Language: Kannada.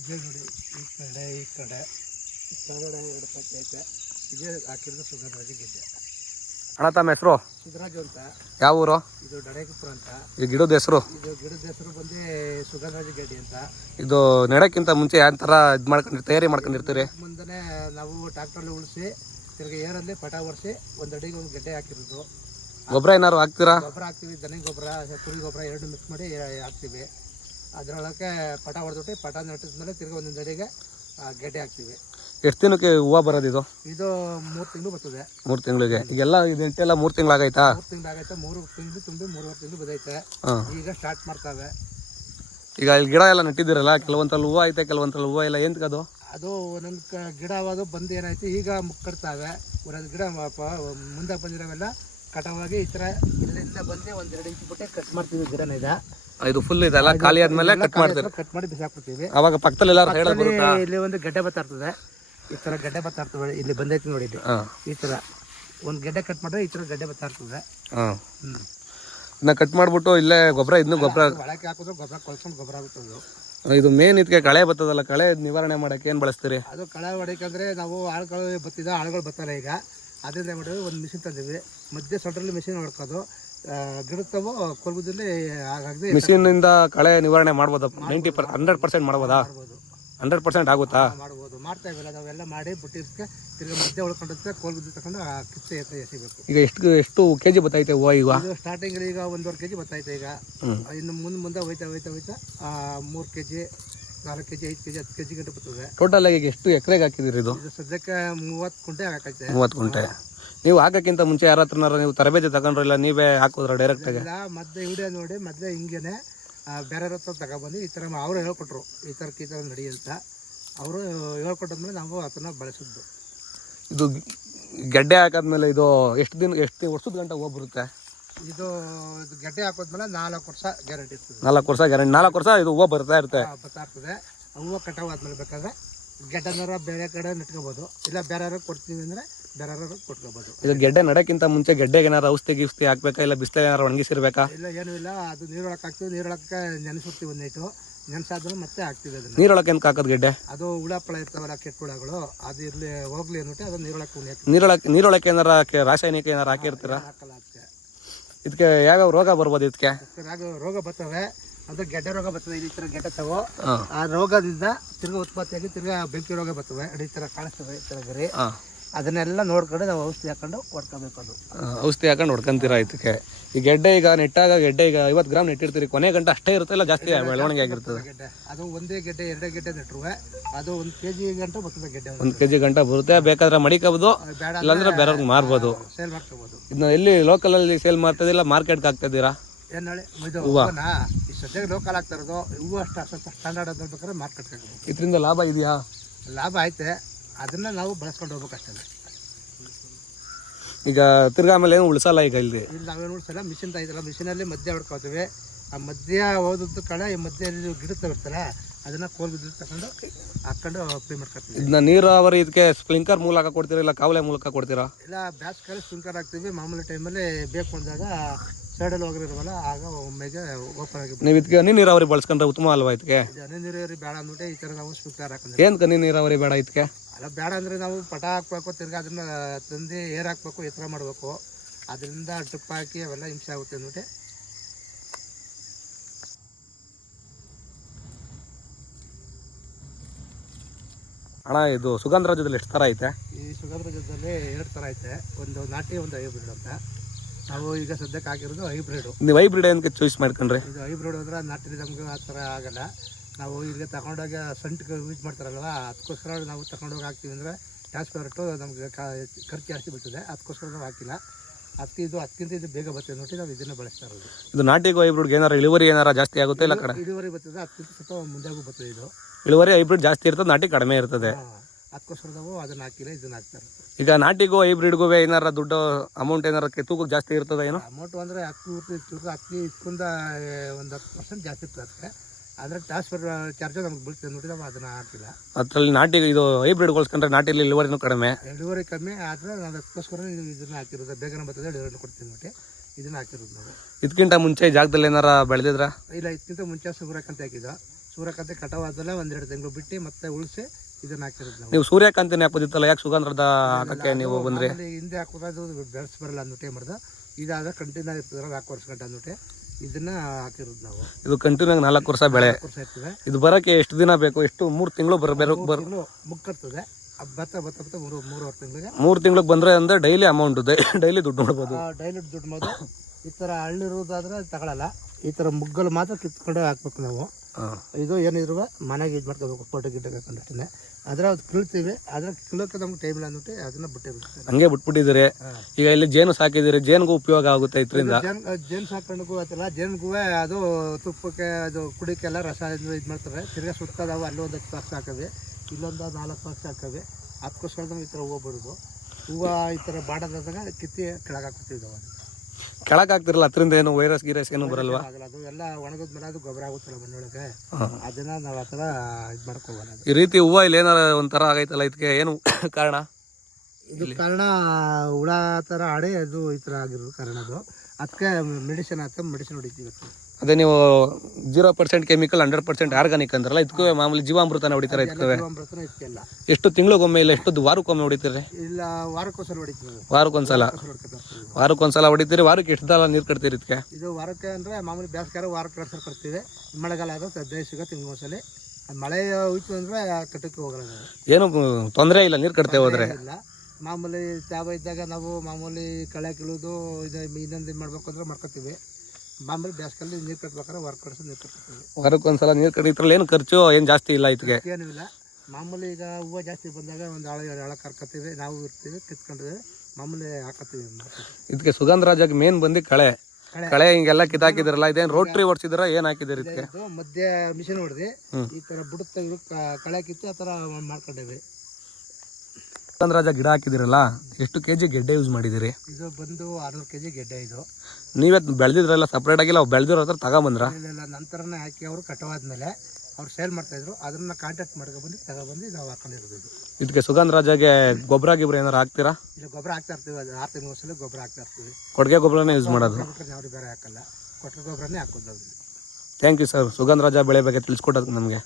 ಇದೇ ನೋಡಿ ಈ ಕಡೆ ಕೆಳಗಡೆ 2 ಪಟ್ಟಿ ಐತೆ. ಇದೇ ಹಾಕಿರೋದು ಸುಗಂಧರಾಜ ಗೆಡ್ಡೆ. ಅಣ್ಣ ತಮ್ಮ ಹೆಸರು? ಸಿದ್ದರಾಜು ಅಂತ. ಯಾವ ಊರು? ಇದು ಡಡೇಕಪುರ ಅಂತ. ಈ ಗಿಡದ ಹೆಸರು? ಇದು ಗಿಡದ ಹೆಸರು ಬಂದು ಸುಗಂಧರಾಜ ಗೆಡ್ಡೆ ಅಂತ. ಇದು ನೆಡಕ್ಕಿಂತ ಮುಂಚೆ ಯಾವ ಥರ ಇದು ಮಾಡ್ಕೊಂಡು ತಯಾರಿ ಮಾಡ್ಕೊಂಡಿರ್ತೀರಿ? ಮುಂದೆ ನಾವು ಟ್ರಾಕ್ಟರ್ಲಿ ಉಳಿಸಿ ತಿರ್ಗಿ ಏರಲ್ಲಿ ಪಟ ಒರೆಸಿ ಒಂದು ಅಡಿಗೆ ಒಂದು ಗೆಡ್ಡೆ ಹಾಕಿರೋದು. ಗೊಬ್ಬರ ಏನಾದ್ರು ಹಾಕ್ತೀರಾ? ಗೊಬ್ಬರ ಹಾಕ್ತೀವಿ, ದನ ಗೊಬ್ಬರ ಕುರಿ ಗೊಬ್ಬರ 2 ಮಿಕ್ಸ್ ಮಾಡಿ ಹಾಕ್ತೀವಿ. ಅದರೊಳಗೆ ಪಟ ಹೊಡೆದ್ಬಿಟ್ಟು ಪಟ ನೆಟ್ಟಿದ್ಮೇಲೆ ತಿರ್ಗಿ ಒಂದೊಂದು ಅಡಿಗೆ ಗೆಡ್ಡೆ ಹಾಕ್ತೀವಿ. ಎಷ್ಟು ದಿನಕ್ಕೆ ಹೂವು ಬರೋದು ಇದು? ಇದು 3 ತಿಂಗಳು ಬರ್ತದೆ. 3 ತಿಂಗಳಿಗೆ. ಈಗೆಲ್ಲ ಇದೆಲ್ಲ 3 ತಿಂಗಳಾಗೈತಾ? 3 ತಿಂಗಳಾಗೈತೆ. 3 ತಿಂಗಳು ತುಂಬಿ 3.5 ತಿಂಗಳು ಬದೈತೆ. ಈಗ ಸ್ಟಾರ್ಟ್ ಮಾಡ್ತಾವೆ. ಈಗ ಇಲ್ಲಿ ಗಿಡ ಎಲ್ಲ ನೆಟ್ಟಿದ್ದೀರಲ್ಲ, ಕೆಲವೊಂದ್ರಲ್ಲಿ ಹೂವು ಐತೆ, ಕೆಲವೊಂದ್ರಲ್ಲಿ ಹೂವು ಇಲ್ಲ. ಎಂತಕ್ಕದು? ಅದು ಒಂದೊಂದು ಗಿಡ ಅದು ಬಂದು ಏನಾಯ್ತು, ಈಗ ಮುಕ್ಕಡ್ತಾವೆ. ಒಂದೊಂದು ಗಿಡ ಮುಂದೆ ಬಂದಿರೋವೆಲ್ಲ ಕಟಾವಾಗಿ ಈ ಥರ ಇಲ್ಲಿಂದ ಬಂದು 1-2 ಇಂಚ್ ಬಿಟ್ಟೆ ಕಟ್ ಮಾಡ್ತೀವಿ ಗಿಡನ. ಇದು ಫುಲ್ ಇದೆಲ್ಲ ಖಾಲಿ ಆದ್ಮೇಲೆ ಕಟ್ ಮಾಡ್ತೀವಿ. ಕಟ್ ಮಾಡಿ ಬಿಸಾಕ್ಬಿಡ್ತೀವಿ. ಅವಾಗ ಪಕ್ಕದಲ್ಲಿ ಎಲ್ಲ ಇಲ್ಲಿ ಒಂದು ಗಡ್ಡೆ ಬತ್ತಾ ಇರ್ತದೆ. ಈ ಥರ ಗಡ್ಡೆ ಬತ್ತಾ ಇರ್ತವೆ. ಇಲ್ಲಿ ಬಂದೈತಿ ನೋಡಿ. ಇಲ್ಲಿ ಈ ಥರ ಒಂದು ಗಡ್ಡೆ ಕಟ್ ಮಾಡಿದ್ರೆ ಈ ಥರ ಗಡ್ಡೆ ಬತ್ತಾ ಇರ್ತದೆ. ಇನ್ನ ಕಟ್ ಮಾಡ್ಬಿಟ್ಟು ಇಲ್ಲೇ ಗೊಬ್ಬರ ಇದನ್ನು ಗೊಬ್ಬರ ಒಳಕ್ಕೆ ಹಾಕಿದ್ರೆ ಗೊಬ್ಬರ ಕೊಳ್ಸ್ಕೊಂಡು ಗೊಬ್ಬರ ಆಗುತ್ತದೆ. ಇದು ಮೇನ್ ಇದಕ್ಕೆ ಕಳೆ ಬರ್ತದಲ್ಲ, ಕಳೆ ನಿವಾರಣೆ ಮಾಡಕ್ಕೆ ಏನು ಬಳಸ್ತೀರಿ? ಅದು ಕಳೆ ಹೊಡಿಕಂದ್ರೆ ನಾವು ಆಳುಗಳು ಬತ್ತಿದ ಆಳುಗಳು ಬರ್ತಾರೆ. ಈಗ ಅದರಿಂದ ಮಾಡಿದ್ರೆ ಒಂದು ಮಿಷಿನ್ ತಂದಿವಿ. ಮಧ್ಯೆ ಸೊಂಟ್ರಲ್ಲಿ ಮಿಷಿನ್ ಹೊಡ್ಕೋದು ಗಿಡತ್ತವು ಕೊಲ್ಗುದಲ್ಲಿ ಹಾಗಾಗಿ ಮಿಷಿನಿಂದ ಕಳೆ ನಿವಾರಣೆ ಮಾಡ್ಬೋದಾ? 100% ಮಾಡ್ಬೋದಾ? 100% ಆಗುತ್ತಾ? ಮಾಡ್ಬೋದು. ಮಾಡ್ತಾ ಇವೆಲ್ಲ ನಾವೆಲ್ಲ ಮಾಡಿ ಬಿಟ್ಟಿರ್ಕೆ ತಿರ್ಗಿ ಮಧ್ಯೆ ಉಳ್ಕೊಂಡಂತೆ ಕೋಲ್ಗುದ್ದಿ ತಗೊಂಡು ಆ ಕಿಚ್ಚೆ ಎಸಿಬೇಕು. ಈಗ ಎಷ್ಟು ಕೆಜಿ ಬತ್ತೈತೆ ಹೂವು? ಈಗ ಸ್ಟಾರ್ಟಿಂಗ್ ಈಗ 1.5 kg ಬತ್ತೈತೆ. ಈಗ ಇನ್ನು ಮುಂದೆ ಹೋಯ್ತಾ 3 kg 4 kg 5 kg 10 kg ಗಂಟೆ ಬರ್ತದೆ. ಟೋಟಲ್ ಆಗಿ ಎಷ್ಟು ಎಕರೆಗೆ ಹಾಕಿದಿರಿ ಇದು? ಸದ್ಯಕ್ಕೆ 30 ಕುಂಟೆ ಹಾಕೈತೆ. 30 ಕುಂಟೆ. ನೀವು ಹಾಕಕ್ಕಿಂತ ಮುಂಚೆ ಯಾರ ಹತ್ರನಾರ ನೀವು ತರಬೇತಿ ತಗೊಂಡ್ರಿಲ್ಲ, ನೀವೇ ಹಾಕೋದ್ರ ಡೈರೆಕ್ಟ್ ಆಗಿ? ಮೊದಲೇ ವಿಡಿಯೋ ನೋಡಿ ಮೊದಲೇ ಹಿಂಗೇನೆ ಬೇರೆ ಹತ್ರ ತಗೊಬಂದು ಈ ಥರ ಅವರು ಹೇಳ್ಕೊಟ್ರು, ಈ ಥರ ನಡಿ ಅಂತ. ಅವರು ಹೇಳ್ಕೊಟ್ಟಾದ್ಮೇಲೆ ನಾವು ಅದನ್ನ ಬಳಸಿದ್ದು. ಇದು ಗೆಡ್ಡೆ ಹಾಕಾದ್ಮೇಲೆ ಇದು ಎಷ್ಟು ವರ್ಷದ ಗಂಟೆ ಹೂವು ಬರುತ್ತೆ? ಇದು ಗೆಡ್ಡೆ ಹಾಕೋದ್ಮೇಲೆ 4 ವರ್ಷ ಗ್ಯಾರಂಟಿ ಇರ್ತದೆ. 4 ವರ್ಷ ಗ್ಯಾರಂಟಿ. 4 ವರ್ಷ ಇದು ಹೂವು ಬರ್ತಾ ಇರ್ತದೆ. ಹೂವು ಕಟಾವ್ ಆದ್ಮೇಲೆ ಬೇಕಾದ್ರೆ ಗೆಡ್ಡೆನಾರ ಬೇರೆ ಕಡೆ ನೆಟ್ಕೋಬಹುದು, ಇಲ್ಲ ಬೇರೆ ಕೊಡ್ತೀವಿ ಅಂದ್ರೆ ಬೇರೆ ಕೊಟ್ಕೋಬಹುದು. ಇದು ಗೆಡ್ಡೆ ನಡಕ್ಕಿಂತ ಮುಂಚೆ ಗೆಡ್ಡೆಗೆ ಏನಾರು ಔಷಧಿ ಹಾಕ್ಬೇಕಾ, ಇಲ್ಲ ಬಿಸಿಲಿಗೆ ಏನಾರು ಒಣಗಿಸಿರ್ಬೇಕಾ? ಇಲ್ಲ, ಏನೂ ಇಲ್ಲ. ಅದು ನೀರೊಳಕ್ಕೆ ಹಾಕ್ತೀವಿ. ನೀರೊಳಕ್ಕೆ ನೆನೆಸಿರ್ತೀವಿ ಒಂದು ನೈಟು. ನೆನೆಸಾದ್ಮೇಲೆ ಮತ್ತೆ ಹಾಕ್ತೀವಿ. ಅದನ್ನ ನೀರೊಳಕ್ಕೆ ಏನು ಹಾಕೋದು ಗೆಡ್ಡೆ? ಅದು ಹುಳಪ್ಪಳ ಇರ್ತಾವಲ್ಲ, ಕೆಟ್ಟ ಹುಳಗಳು, ಅದು ಇರ್ಲಿ ಹೋಗ್ಲಿ ಅಂದ್ಬಿಟ್ಟು ಅದು ನೀರೊಳಕ್ಕೆ ಏನಾರ ರಾಸಾಯನಿಕ ಏನಾರು ಹಾಕಿರ್ತೀರಾ? ಹಾಕಲ್ಲ. ಅದಕ್ಕೆ ಇದಕ್ಕೆ ಯಾವ್ಯಾವ ರೋಗ ಬರ್ಬೋದು? ಇದಕ್ಕೆ ರೋಗ ಬರ್ತವೆ. ಅಂದ್ರೆ ಗೆಡ್ಡೆ ರೋಗ ಬರ್ತದೆ. ಈ ತರ ಗೆಡ್ಡೆ ತಗೋ ಆ ರೋಗದಿಂದ ತಿರ್ಗಾ ಉತ್ಪತ್ತಿಯಾಗಿ ತಿರ್ಗಾ ಬೆಂಕಿ ರೋಗ ಬರ್ತವೆ. ಈ ತರ ಕಾಣಿಸ್ತವೆ ಈ ತರ ಗರಿ. ಅದನ್ನೆಲ್ಲ ನೋಡ್ಕೊಂಡು ನಾವು ಔಷಧಿ ಹಾಕೊಂಡು ಹೊಡ್ಕೋಬೇಕು. ಅದು ಔಷಧಿ ಹಾಕೊಂಡು ಹೊಡ್ಕೊಂತೀರಾ ಇದಕ್ಕೆ? ಈ ಗೆಡ್ಡೆ ಈಗ ನೆಟ್ಟಾಗ ಗೆಡ್ಡೆ ಈಗ 50 ಗ್ರಾಮ್ ನೆಟ್ಟಿರ್ತೀರಿ, ಕೊನೆ ಗಂಟೆ ಅಷ್ಟೇ ಇರುತ್ತೆ, ಇಲ್ಲ ಜಾಸ್ತಿ ಬೆಳವಣಿಗೆ ಆಗಿರ್ತದೆ? ಗೆಡ್ಡೆ ಅದು ಒಂದೇ ಗೆಡ್ಡೆ 2 ಗೆಡ್ಡೆ ನೆಟ್ಟರುವೆ ಅದು 1 kg ಗಂಟೆ ಬರ್ತದೆ. ಗೆಡ್ಡೆ 1 kg ಗಂಟೆ ಬರುತ್ತೆ. ಬೇಕಾದ್ರೆ ಮಡಿಕೋಬಹುದು, ಇಲ್ಲಾಂದ್ರೆ ಬೇರೆಯವ್ರಿಗೆ ಮಾರ್ಬೋದು. ಸೇಲ್ ಮಾಡ್ಕೋಬಹುದು. ಇದನ್ನ ಎಲ್ಲಿ ಲೋಕಲ್ ಅಲ್ಲಿ ಸೇಲ್ ಮಾಡ್ತದಿಲ್ಲ, ಮಾರ್ಕೆಟ್ಗೆ ಹಾಕ್ತಾ ಇದ್ದೀರಾ? ಏನಾಳೆ ಇದು ಹೂವನ ಈ ಸದ್ಯಕ್ಕೆ ಲೋಕಲ್ ಆಗ್ತಾ ಇರೋದು. ಹೂವು ಅಷ್ಟು ಸ್ವಲ್ಪ ಸ್ಟ್ಯಾಂಡರ್ಡ್ ಅಂತ ಬೇಕಾದ್ರೆ ಮಾರ್ಕೆಟ್ಗೆ ಹಾಕಬೇಕು. ಇದರಿಂದ ಲಾಭ ಇದೆಯಾ? ಲಾಭ ಐತೆ. ಅದನ್ನ ನಾವು ಬಳಸ್ಕೊಂಡು ಹೋಗ್ಬೇಕು ಅಷ್ಟೇ. ಈಗ ತಿರ್ಗಾ ಆಮೇಲೆ ಏನು ಉಳಿಸಲ್ಲ ಈಗ ಇಲ್ಲಿ ನಾವೇನು ಉಳಿಸಲ್ಲ. ಮಿಷಿನ್ ತಾಯಿದಲ್ಲ, ಮಿಷಿನಲ್ಲಿ ಮಧ್ಯೆ ಹೊಡ್ಕೊಳ್ತೀವಿ. ಆ ಮಧ್ಯ ಹೋದದ್ದು ಕಡೆ ಈ ಮಧ್ಯೆ ಗಿಡ ತಗೊಳ್ತಾರೆ, ಅದನ್ನ ಕೋಲ್ಬಿದ್ದು ತಗೊಂಡು ಹಾಕೊಂಡು ಫ್ರೀ ಮಾಡ್ಕೊತೀವಿ. ಇದನ್ನ ನೀರಾವರಿ ಇದಕ್ಕೆ ಸ್ಪ್ರಿಂಕರ್ ಮೂಲಕ ಕೊಡ್ತೀರಾ, ಇಲ್ಲ ಕಾವಲೆ ಮೂಲಕ ಕೊಡ್ತೀರಾ? ಇಲ್ಲ, ಬೇಸಿಗೆಯಲ್ಲಿ ಸ್ಪ್ರಿಂಕರ್ ಹಾಕ್ತೀವಿ. ಮಾಮೂಲಿ ಟೈಮಲ್ಲಿ ಬೇಕು ಅಂದಾಗ ಸೈಡಲ್ಲಿ ಹೋಗಿರೋವಲ್ಲ ಆಗ ಒಮ್ಮೆಗೆ ಓಪನ್ ಆಗಿ. ನೀವು ಇದಕ್ಕೆ ಹನಿ ನೀರಾವರಿ ಬಳಸ್ಕೊಂಡ್ರೆ ಉತ್ತಮ ಅಲ್ವಾ? ಇದಕ್ಕೆ ಹನಿ ನೀರಾವರಿ ಬೇಡ ಅಂದ್ಬಿಟ್ಟು ಈ ಥರ ನಾವು ಸ್ಪ್ರಿಂಕರ್ ಹಾಕೊಂಡ್ರೆ. ಏನು ಹನಿ ನೀರಾವರಿ ಬೇಡ ಇದಕ್ಕೆ? ಅಲ್ಲ, ಬೇಡ ಅಂದರೆ ನಾವು ಪಟ ಹಾಕ್ಬೇಕು, ತಿರ್ಗಿ ಅದನ್ನ ತಂದು ಏರ್ ಹಾಕ್ಬೇಕು, ಎತ್ತರ ಮಾಡಬೇಕು. ಅದರಿಂದ ಡ್ರಿಪ್ ಹಾಕಿ ಅವೆಲ್ಲ ಹಿಂಸೆ ಆಗುತ್ತೆ ಅಂದ್ಬಿಟ್ಟು. ಅಣ್ಣ, ಇದು ಸುಗಂಧರಾಜದಲ್ಲಿ ಎಷ್ಟು ಥರ ಐತೆ? ಈ ಸುಗಂಧರಾಜದಲ್ಲಿ 2 ಥರ ಐತೆ. ಒಂದು ನಾಟಿ, ಒಂದು ಹೈಬ್ರಿಡ್ ಅಂತ. ನಾವು ಈಗ ಸದ್ಯಕ್ಕೆ ಹಾಕಿರೋದು ಹೈಬ್ರಿಡ್. ನೀವು ಹೈಬ್ರಿಡ್ ಏನಕ್ಕೆ ಚಾಯ್ಸ್ ಮಾಡ್ಕೊಂಡ್ರಿ? ಇದು ಹೈಬ್ರಿಡ್ ಅಂದ್ರೆ ನಾಟಿ ನಮ್ಗೆ ಆ ಥರ ಆಗಲ್ಲ. ನಾವು ಈಗ ತಗೊಂಡೋಗಿ ಸಂಟಿಗೆ ಯೂಸ್ ಮಾಡ್ತಾರಲ್ವ, ಅದಕ್ಕೋಸ್ಕರ ನಾವು ತಗೊಂಡೋಗಿ ಹಾಕ್ತೀವಿ. ಅಂದರೆ ಟ್ರಾನ್ಸ್ಪೋರ್ಟು ನಮಗೆ ಖರ್ಚು ಜಾಸ್ತಿ ಬರ್ತದೆ, ಅದಕ್ಕೋಸ್ಕರ ನಾವು ಹಾಕಿಲ್ಲ. ಅದಕ್ಕೆ ಅದಕ್ಕಿಂತ ಇದು ಬೇಗ ಬರ್ತದೆ ನೋಡಿ ನಾವು ಇದನ್ನು ಬಳಸ್ತಾ ಇರೋದು. ಇದು ನಾಟಿಗೂ ಹೈಬ್ರಿಡ್ಗೆ ಏನಾರು ಇಳುವರಿ ಏನಾರ ಜಾಸ್ತಿ ಆಗುತ್ತೆ? ಇಲ್ಲ ಕಡೆ ಇಳುವರಿ ಬರ್ತದೆ, ಅದಕ್ಕಿಂತ ಸ್ವಲ್ಪ ಮುಂದೆಗೂ ಬರ್ತದೆ. ಇದು ಇಳುವರಿ ಹೈಬ್ರಿಡ್ ಜಾಸ್ತಿ ಇರ್ತದೆ, ನಾಟಿ ಕಡಿಮೆ ಇರ್ತದೆ. ಅದಕ್ಕೋಸ್ಕರ ನಾವು ಅದನ್ನ ಹಾಕಿಲ್ಲ, ಇದನ್ನ ಹಾಕ್ತಾರೆ. ಈಗ ನಾಟಿಗೂ ಹೈಬ್ರಿಡ್ಗೂ ಏನಾರ ದುಡ್ಡು ಅಮೌಂಟ್ ಏನಾರ ತೂಕಕ್ಕೆ ಜಾಸ್ತಿ ಇರ್ತದೆ? ಏನು ಅಮೌಂಟ್ ಅಂದರೆ ಅಕ್ಕಿ ಇಟ್ಕೊಂಡ ಒಂದು 10% ಜಾಸ್ತಿ ಇರ್ತದೆ. ಆದರೆ ಟ್ರಾನ್ಸ್ಫರ್ ಚಾರ್ಜ್ ನಮ್ಗೆ ಬೀಳ್ತದೆ ನೋಡಿ, ನಾವು ಅದನ್ನು ಹಾಕಿಲ್ಲ. ಅದರಲ್ಲಿ ನಾಟಿ ಇದು ಹೈಬ್ರಿಡ್ಗೋಸ್ಕೊಂಡ್ರೆ ನಾಟಿಲಿ ಇಳುವರಿನೂ ಕಡಿಮೆ. ಇಳುವರಿ ಕಮ್ಮಿ ಆದರೆ ನಾವು ಅದಕ್ಕೋಸ್ಕರ ಇದನ್ನ ಹಾಕಿರೋದು. ಬೇಗನೆ ಬರ್ತದೆ, ಇಳುವರಿ ಕೊಡ್ತೀವಿ ನೋಡಿ ಇದನ್ನ ಹಾಕಿರೋದು ನಾವು. ಇದಕ್ಕಿಂತ ಮುಂಚೆ ಜಾಗದಲ್ಲಿ ಏನಾರ ಬೆಳೆದಿದ್ರ? ಇಲ್ಲ, ಇದಕ್ಕಿಂತ ಮುಂಚೆ ಸುಗ್ರಾಕ್ ಅಂತ ಹಾಕಿದ್ದು. ಸೂರ್ಯಕಾಂತಿ ಕಟಾವಾದಲ್ಲ 1-2 ತಿಂಗಳು ಬಿಟ್ಟು ಮತ್ತೆ ಉಳಿಸಿ ಇದನ್ನ ಹಾಕಿರೋದು ನಾವು. ನೀವು ಸೂರ್ಯಕಾಂತಿನೇ ಹಾಕೋದಿತ್ತಲ್ಲ, ಯಾಕೆ ಸುಗಂಧದ ಹಾಕಕ್ಕೆ ನೀವು ಬಂದ್ರಿ? ಹಿಂದೆ ಹಾಕೋದು ಬೆಳೆಸ್ ಬರಲ್ಲ ಅಂದ್ಬಿಟ್ಟೆ ಮಾಡಿದ, ಇದಾದ ಕಂಟಿನ್ಯೂ ಆಗಿರ್ತದೆ 4 ವರ್ಷ ಗಂಟೆ ಅಂದ್ಬಿಟ್ಟೆ ಇದನ್ನ ಹಾಕಿರೋದು ನಾವು. ಇದು ಕಂಟಿನ್ಯೂ 4 ವರ್ಷ ಬೆಳೆ. 4 ವರ್ಷ ಇರ್ತದೆ. ಇದು ಬರೋಕ್ಕೆ ಎಷ್ಟು ದಿನ ಬೇಕು? ಎಷ್ಟು 3 ತಿಂಗಳು ಮುಗ್ಕರ್ತದೆ. ಭತ್ತ 3-4 ತಿಂಗಳಿಗೆ. 3 ತಿಂಗಳಿಗೆ ಬಂದ್ರೆ ಅಂದ್ರೆ ಡೈಲಿ ಅಮೌಂಟ್ ಡೈಲಿ ದುಡ್ಡು ನೋಡ್ಬೋದು. ಡೈಲಿ ದುಡ್ಡು ಮಾಡೋದು. ಈ ಥರ ಹಳ್ಳಿರೋದಾದ್ರೆ ತಗೊಳಲ್ಲ, ಈ ಥರ ಮುಗ್ಗಲು ಮಾತ್ರ ಕಿತ್ಕೊಂಡು ಹಾಕ್ಬೇಕು ನಾವು. ಇದು ಏನಿರುವ ಮನೆಗೆ ಇದು ಮಾಡ್ಕೋಬೇಕು, ಫೋಟೋ ಗಿಟ್ಟ ಹಾಕೊಂಡಷ್ಟೇ. ಆದರೆ ಅದು ಕೀಳ್ತೀವಿ, ಆದರೆ ಕೀಳೋಕೆ ನಮ್ಗೆ ಟೈಮ್ ಇಲ್ಲ ಅಂದ್ಬಿಟ್ಟು ಅದನ್ನ ಬಿಟ್ಟಿರುತ್ತೆ. ಹಂಗೆ ಬಿಟ್ಬಿಟ್ಟಿದ್ದೀರಿ. ಈಗ ಇಲ್ಲಿ ಜೇನು ಸಾಕಿದ್ದೀರಿ, ಜೇನಿಗೂ ಉಪಯೋಗ ಆಗುತ್ತೆ ಇದರಿಂದ. ಜೇನು ಸಾಕೊಂಡಿಗೂ ಆಯ್ತಲ್ಲ, ಜೇನಿಗೂ ಅದು ತುಪ್ಪಕ್ಕೆ ಅದು ಕುಡಿಕೆಲ್ಲ ರಸ ಇದು ಮಾಡ್ತಾರೆ. ತಿರ್ಗಾ ಸುತ್ತದಾವು, ಅಲ್ಲಿ ಒಂದು 10 ಬಾಕ್ಸ್ ಹಾಕವೆ, ಇಲ್ಲೊಂದು 4 ಬಾಕ್ಸ್ ಹಾಕವೆ. ಅದಕ್ಕೋಸ್ಕರ ನಾವು ಈ ಥರ ಹೂವು ಬಿಡೋದು. ಹೂವು ಈ ಥರ ಬಾಡೋದಾಗ ಕಿತ್ತಿ ಕೆಳಗೆ ಹಾಕ್ಬಿಡ್ತೀವಿ. ಕೆಳಗೆ ಹಾಕ್ತಿರಲ್ಲ, ಅದರಿಂದ ಏನು ವೈರಸ್ ಗಿರಸ್ ಏನು ಬರಲ್ವಾ? ಅದು ಎಲ್ಲ ಒಣಗಿದ ಮೇಲೆ ಅದು ಗೊಬ್ಬರ ಆಗುತ್ತಲ್ಲ ಮಣ್ಣೊಳಗೆ, ಅದನ್ನ ನಾವು ಆ ಥರ ಇದು ಮಾಡ್ಕೋಬಾರ. ಈ ರೀತಿ ಹೂವು ಇಲ್ಲಿ ಏನಾರ ಒಂಥರ ಆಗೈತಲ್ಲ, ಇದಕ್ಕೆ ಏನು ಕಾರಣ? ಇದು ಕಾರಣ ಹುಳ ಥರ ಆಡಿ ಅದು ಈ ಥರ ಆಗಿರೋದು ಕಾರಣ. ಅದು ಅದಕ್ಕೆ ಮೆಡಿಸಿನ್ ಹೊಡಿತೀವಿ. ಅದೇ ನೀವು 0% ಕೆಮಿಕಲ್ 100% ಆರ್ಗಾನಿಕ್ ಅಂದ್ರಲ್ಲ, ಇದಕ್ಕೂ ಮಾಮೂಲಿ ಜೀವಾಮೃತನ ಹೊಡಿತಾರೆ. ಇದಕ್ಕೆಲ್ಲ ಎಷ್ಟು ತಿಂಗಳಿಗೊಮ್ಮೆ ಇಲ್ಲ ಎಷ್ಟು ವಾರಕ್ಕೊಮ್ಮೆ ಹೊಡಿತೀರಿ? ಇಲ್ಲ, ವಾರಕ್ಕೊಂದ್ಸಲ ಹೊಡಿತೀವಿ. ವಾರಕ್ಕೊಂದ್ಸಲ ಹೊಡಿತೀರಿ. ವಾರಕ್ಕೆ ಎಷ್ಟು ಸಲ ನೀರು ಕಟ್ತೀರಿ ಇದಕ್ಕೆ? ಇದು ವಾರಕ್ಕೆ ಅಂದರೆ ಮಾಮೂಲಿ ಬೇಸಿಗೆ ವಾರಕ್ಕೆ 2 ಸಲ ಕಟ್ತೀವಿ. ಮಳೆಗಾಲ ಆದ್ರೆ 15 ಸಿಗ ತಿಂಗಳು ಒಂದ್ಸಲಿ. ಮಳೆ ಹೋಯ್ತು ಅಂದರೆ ಕಟ್ಟಕ್ಕೆ ಹೋಗಲ್ಲ. ಏನು ತೊಂದರೆ ಇಲ್ಲ ನೀರು ಕಟ್ತೇವೆ ಹೋದ್ರೆ? ಇಲ್ಲ, ಮಾಮೂಲಿ ತ್ಯಾವ ಇದ್ದಾಗ ನಾವು ಮಾಮೂಲಿ ಕಳೆ ಕೀಳೋದು ಇನ್ನೊಂದು ಇದು ಮಾಡ್ಬೇಕು ಅಂದ್ರೆ ಮಾಡ್ಕೊತೀವಿ. ಮಾಮೂಲಿ ಬೇಸಿಗೆಲ್ಲಿ ನೀರು ಕಟ್ಬೇಕಾದ್ರೆ ನೀರು ಕಟ್ತೀವಿ. ವಾರಕ್ಕೊಂದ್ಸಲ ನೀರು ಕಟ್ಟಿ. ಇದ್ರಲ್ಲಿ ಏನು ಖರ್ಚು ಏನು ಜಾಸ್ತಿ ಇಲ್ಲ ಇದಕ್ಕೆ? ಏನೂ ಇಲ್ಲ. ಮಾಮೂಲಿ ಈಗ ಹೂವು ಜಾಸ್ತಿ ಬಂದಾಗ ಒಂದು ಆಳ ಕರ್ಕೊತೀವಿ, ನಾವು ಇರ್ತೀವಿ, ಕಿತ್ಕೊಂಡಿವಿ, ಮಾಮೂಲಿ ಹಾಕತ್ತೀವಿ. ಇದಕ್ಕೆ ಸುಗಂಧರಾಜಾಗ ಮೇನ್ ಬಂದು ಕಳೆ ಹಿಂಗೆಲ್ಲ ಕಿತ್ತಾಕಿದಿರಲ್ಲ, ಇದೇನು ರೋಟ್ರಿ ಓಡಿಸಿದ್ರ ಏನು ಹಾಕಿದಿರಿ ಇದಕ್ಕೆ? ಮಧ್ಯೆ ಮಿಷಿನ್ ಹೊಡೆದು ಈ ಥರ ಬುಡಕ್ಕೆ ಕಳೆ ಕಿತ್ತು ಆ ಥರ ಮಾಡ್ಕೊಂಡಿವಿ. ಸುಗಂಧರಾಜ ಗಿಡ ಹಾಕಿದಿರಲ್ಲ, ಎಷ್ಟು kg ಗೆಡ್ಡೆ ಯೂಸ್ ಮಾಡಿದಿರಿ? ಇದು ಬಂದು 600 kg ಗೆಡ್ಡೆ. ಇದು ನೀವೇ ಬೆಳೆದಿದ್ರಲ್ಲ ಸಪ್ರೇಟ್ ಆಗಿಲ್ಲ, ಬೆಳೆದಿರೋ ಹತ್ರ ತಗೊಂಬಂದ್ರ? ಇಲ್ಲ, ನಂತರನೇ ಹಾಕಿ ಅವರು ಕಟಾವಾದ್ಮೇಲೆ ಅವ್ರು ಸೇಲ್ ಮಾಡ್ತಾಯಿದ್ರು, ಅದನ್ನ ಕಾಂಟ್ಯಾಕ್ಟ್ ಮಾಡ್ಕೊಬಂದು ತಗೊಬಂದು ನಾವು ಹಾಕೊಂಡಿರೋದು. ಇದಕ್ಕೆ ಸುಗಂಧರಾಜಾಗೆ ಗೊಬ್ಬರ ಏನಾರು ಹಾಕ್ತೀರಾ? ಇಲ್ಲ, ಗೊಬ್ಬರ ಹಾಕ್ತಾ ಇರ್ತೀವಿ. ಅದು 6 ತಿಂಗಳ ವರ್ಷದಲ್ಲಿ ಗೊಬ್ಬರ ಹಾಕ್ತಾ ಇರ್ತೀವಿ. ಕೊಟ್ಟಿಗೆ ಗೊಬ್ಬರನೇ ಯೂಸ್ ಮಾಡೋದು? ಯಾವ್ದು ಬೇರೆ ಹಾಕಲ್ಲ, ಕೊಟ್ಟಿಗೆ ಗೊಬ್ಬರನೇ ಹಾಕೋದು. ಥ್ಯಾಂಕ್ ಯು ಸರ್, ಸುಗಂಧರಾಜ ಬೆಳೆ ಬಗ್ಗೆ ತಿಳಿಸ್ಕೊಡೋದು ನಮಗೆ.